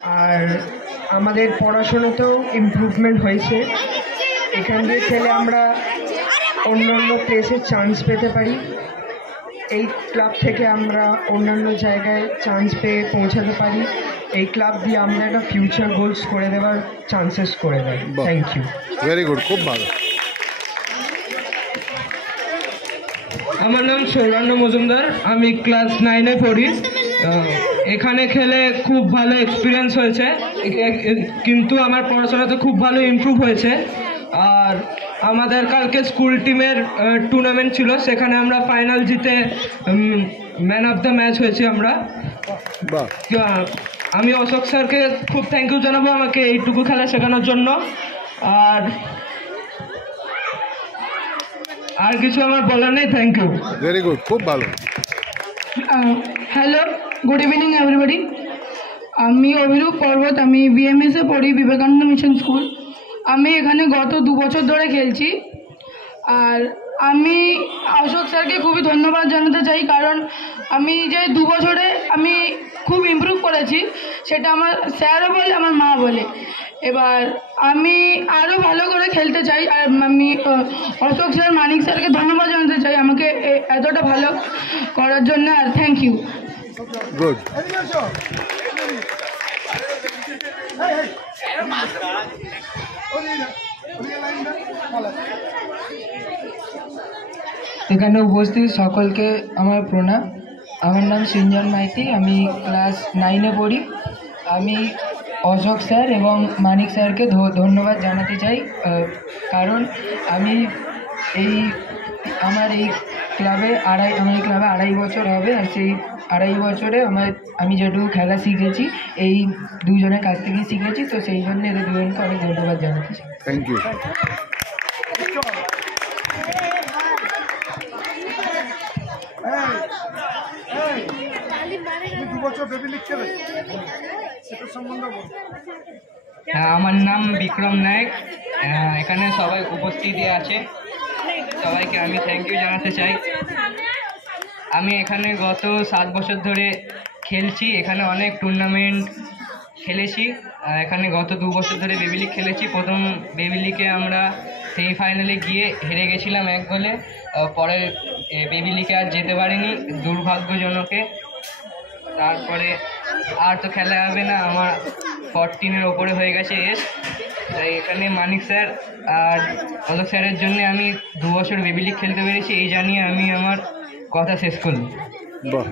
আর আমাদের পড়াশোনাতেও ইমপ্রুভমেন্ট হয়েছে। এখান দিয়ে খেলে আমরা অন্যান্য প্লেসে চান্স পেতে পারি। এই ক্লাব থেকে আমরা অন্যান্য জায়গায় চান্স পেয়ে পৌঁছাতে পারি। এই ক্লাব দিয়ে আমরা একটা ফিউচার গোলস করে দেওয়ার চান্সেস করে দেয়। Thank you. ভেরি গুড, খুব ভালো। আমার নাম সৌরান্য মজুমদার, আমি ক্লাস 9-এ পড়ি। এখানে খেলে খুব ভালো এক্সপিরিয়েন্স হয়েছে, কিন্তু আমার পড়াশোনাতে খুব ভালো ইমপ্রুভ হয়েছে। আর আমাদের কালকে স্কুল টিমের টুর্নামেন্ট ছিল, সেখানে আমরা ফাইনাল জিতে ম্যান অফ দ্য ম্যাচ হয়েছি আমরা। আমি অশোক স্যারকে খুব থ্যাংক ইউ জানাবো আমাকে এইটুকু খেলা শেখানোর জন্য। আর কিছু আমার বলার নেই। Thank you. ভেরি গুড, খুব ভালো। Hello, good evening everybody. আমি অভিরূপ পর্বত, আমি বিএমএসে পড়ি, বিবেকানন্দ মিশন স্কুল। আমি এখানে গত 2 বছর ধরে খেলছি। আর আমি অশোক স্যারকে খুবই ধন্যবাদ জানাতে চাই, কারণ আমি যে 2 বছরে আমি খুব ইমপ্রুভ করেছি, সেটা আমার স্যারও বলে, আমার মা বলে। এবার আমি আরও ভালো করে খেলতে চাই। আর আমি অশোক স্যার, মানিক স্যারকে ধন্যবাদ জানাতে চাই আমাকে এতটা ভালো করার জন্য। আর থ্যাংক ইউ। গুড। এখানে উপস্থিত সকলকে আমার প্রণাম। আমার নাম সিঞ্জন মাইতি, আমি ক্লাস 9-এ পড়ি। আমি অশোক স্যার এবং মানিক স্যারকে ধন্যবাদ জানাতে চাই, কারণ আমি আমার এই ক্লাবে আড়াই বছর হবে। আর সেই 2.5 বছরে আমি যেটুকু খেলা শিখেছি এই দুজনের কাছ থেকেই শিখেছি। তো সেই জন্য এদের দুজনকে অনেক ধন্যবাদ জানাতে চাই। Thank you. আমার নাম বিক্রম নায়ক। এখানে সবাই উপস্থিতি আছে, সবাইকে আমি থ্যাংক ইউ জানাতে চাই। আমি এখানে গত 7 বছর ধরে খেলছি, এখানে অনেক টুর্নামেন্ট খেলেছি। এখানে গত 2 বছর ধরে বেবি লিগ খেলেছি। প্রথম বেবি লিগে আমরা সেমিফাইনালে গিয়ে হেরে গেছিলাম 1 গোলে। পরে বেবি লিগে আর যেতে পারিনি দুর্ভাগ্যজনকে। তারপরে আর তো খেলা হবে না, আমার 14-এর ওপরে হয়ে গেছে এজ। তাই এখানে মানিক স্যার আর অলোক স্যারের জন্য আমি 2 বছর বেবি লিগ খেলতে পেরেছি। এই জানিয়ে আমি আমার কথা শেষ করলাম। বাহ।